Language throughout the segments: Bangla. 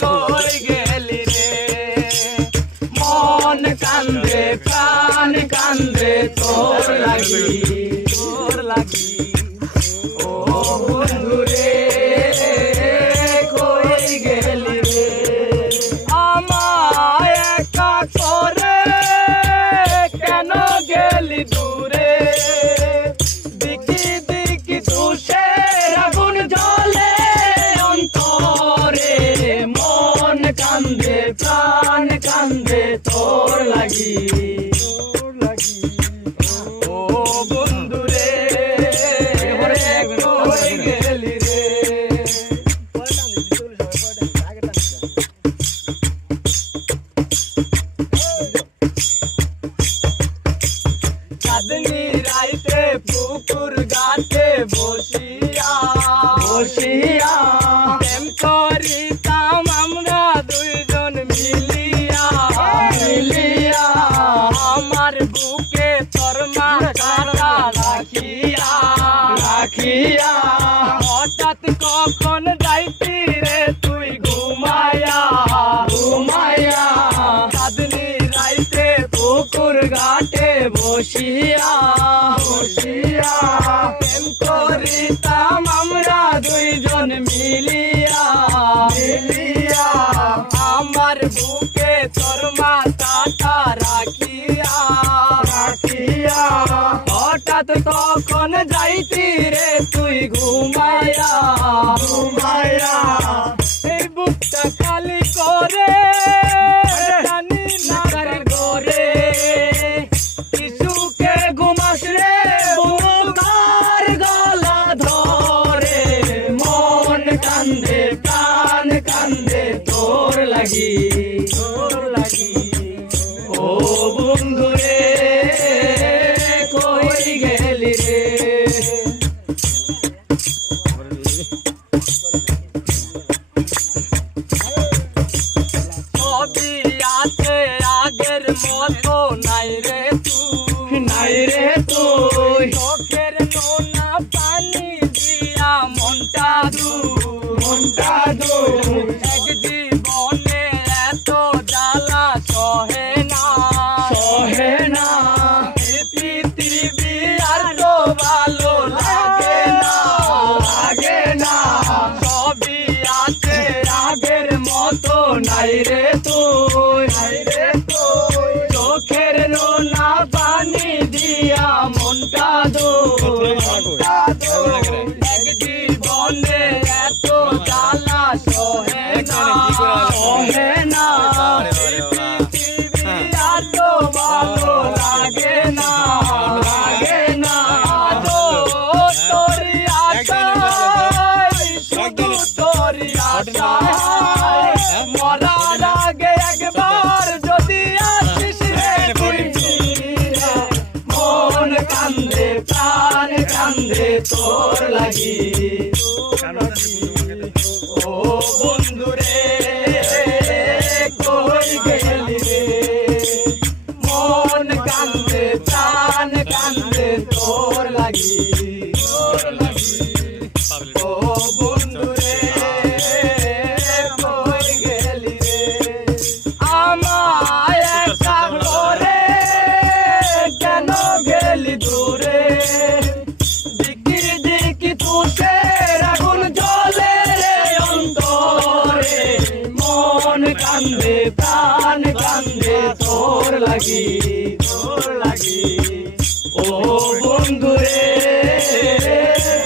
কই গেলি রে মন কান্দে প্রাণ কান্দে তোর লাগি ও বন্ধু রে কই গেলি রে আমায় একা করে কেন গেলি দূরে দিকি দিকি তুষের আগুন জ্বলে অন্তরে মন কান্দে প্রাণ কান্দে তোর লাগি ও বন্ধু রে কই গেলি রে চাঁদনি রাইতে পুকুর ঘাটে বসিয়া প্রেম করিতাম আমরা দুইজন মিলিয়া আমার বুকে তোর মা কাটা রাখিয়া হঠাৎ কখন যাইতি রে তুই ঘুমায়া চাঁদনি রাইতে পুকুর ঘাটে বসিয়া প্রেম করিতাম আমরা দুইজন মিলিয়া আমার বুকে তোর মাথাটা রাখিয়া হঠাৎ কখন যাইতি রে তুই ঘুমায়া এই বুকটা খালি করে জানি না কার ঘরে কিছুকে ঘুমাস রে বুকার গলা ধরে মন কান্দে প্রাণ কান্দে তোর লাগি ও বন্ধু রে কই গেলি রে সবই আছে আগের মতো নাই রে তুই চোখের নোনা পানি দিয়া মনটা দূর এক জীবনে এত জ্বালা সহে না পৃথিবী আর তো ভালো লাগে না সবই আছে আগের মতো নাই রে তুই চোখের নোনা পানি দিয়া মনটা দূর এক জীবনে এত জ্বালা সহে না পৃথিবী আর তো ভালো লাগে না তোরি আশায় শুধু তোরি আশায় মরার আগে একবার যদি আসিস রে তুই ফিরে মন কান্দে প্রাণ কান্দে তোর লাগি ও বন্ধু রে কই গেলি রে মন কান্দে প্রাণ কান্দে তোর লাগি ও বন্ধু রে কই গেলি রে আমায় একা করে কেন গেলি দূরে দিকি দিকি তুষের আগুন জ্বলে রে অন্তরে মন কান্দে প্রাণ কান্দে তোর লাগি ও বন্ধু রে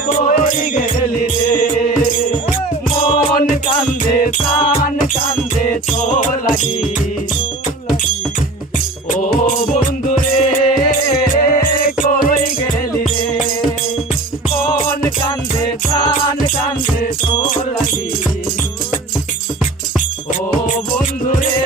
কই গেলি রে মন কান্দে প্রাণ কান্দে তোর লাগি ও বন্ধু রে কই গেলি রে মন কান্দে প্রাণ কান্দে তোর লাগি ও বন্ধু রে